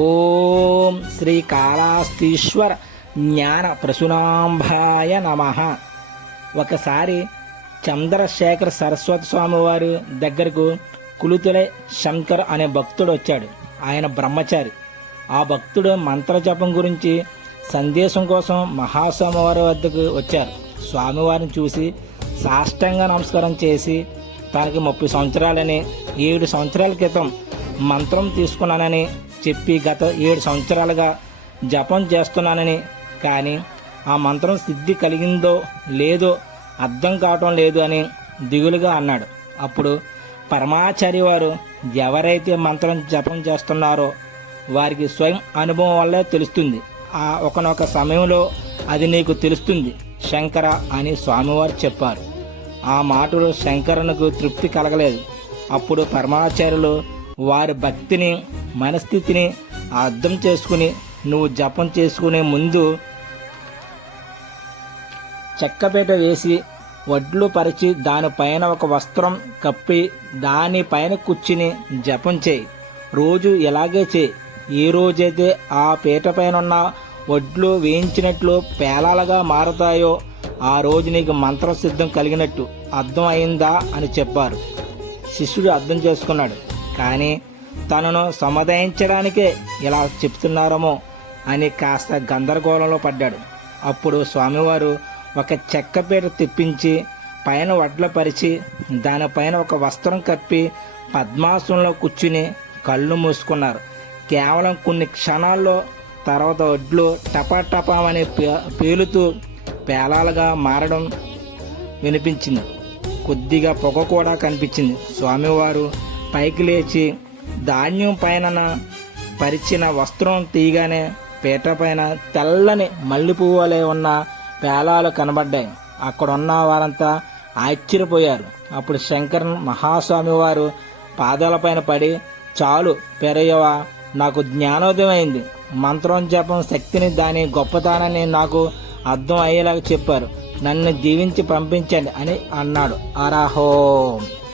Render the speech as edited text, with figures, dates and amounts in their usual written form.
ఓం శ్రీకాళహస్తీశ్వర జ్ఞాన ప్రసూనాంబాయ నమః. ఒకసారి చంద్రశేఖర సరస్వతి స్వామి వారి దగ్గరకు కులుతులై శంకర్ అనే భక్తుడు వచ్చాడు. ఆయన బ్రహ్మచారి. ఆ భక్తుడు మంత్రజపం గురించి సందేశం కోసం మహాస్వామివారి వద్దకు వచ్చారు. స్వామివారిని చూసి సాష్టాంగ నమస్కారం చేసి తనకి 30 సంవత్సరాలని 7 సంవత్సరాల క్రితం మంత్రం తీసుకున్నానని చెప్పి గత 7 సంవత్సరాలుగా జపం చేస్తున్నానని, కానీ ఆ మంత్రం సిద్ధి కలిగిందో లేదో అర్థం కావటం లేదు అని దిగులుగా అన్నాడు. అప్పుడు పరమాచార్య వారు, ఎవరైతే మంత్రం జపం చేస్తున్నారో వారికి స్వయం అనుభవం వల్లే తెలుస్తుంది. ఆ ఒకనొక సమయంలో అది నీకు తెలుస్తుంది శంకర అని స్వామివారు చెప్పారు. ఆ మాటలు శంకరునికి తృప్తి కలగలేదు. అప్పుడు పరమాచార్యులు వారి భక్తిని మనస్థితిని అర్థం చేసుకుని, నువ్వు జపం చేసుకునే ముందు చెక్కపేట వేసి వడ్లు పరిచి దానిపైన ఒక వస్త్రం కప్పి దానిపైన కూర్చుని జపం చేయి. రోజు ఇలాగే చేయి. ఏ రోజైతే ఆ పీట పైన ఉన్న వడ్లు వేయించినట్లు పేలాలుగా మారతాయో ఆ రోజు నీకు మంత్రం సిద్ధం కలిగినట్టు. అర్థం అయిందా అని చెప్పారు. శిష్యుడు అర్థం చేసుకున్నాడు. కానీ తనను సమాధానించడానికే ఇలా చెప్తున్నారేమో అని కాస్త గందరగోళంలో పడ్డాడు. అప్పుడు స్వామివారు ఒక చెక్కపీట తెప్పించి పైన వడ్ల పరిచి దానిపైన ఒక వస్త్రం కప్పి పద్మాసనంలో కూర్చుని కళ్ళు మూసుకున్నారు. కేవలం కొన్ని క్షణాల్లో తర్వాత వడ్లు టపాటపామని పేలుతూ పేలాలుగా మారడం వినిపించింది. కొద్దిగా పొగ కూడా కనిపించింది. స్వామివారు పైకి లేచి ధాన్యం పైన పరిచిన వస్త్రం తీయగానే పీట పైన తెల్లని మల్లెపువ్వు వలె ఉన్న పేలాలు కనబడ్డాయి. అక్కడున్న వారంతా ఆశ్చర్యపోయారు. అప్పుడు శంకరన్ మహాస్వామి వారు పాదాలపైన పడి, చాలు పెరయ్యవా, నాకు జ్ఞానోదయం అయింది. మంత్రం జపం శక్తిని దాని గొప్పతనాన్ని నాకు అర్థం అయ్యేలాగా చెప్పారు. నన్ను దీవించి పంపించండి అని అన్నాడు. అరాహోం.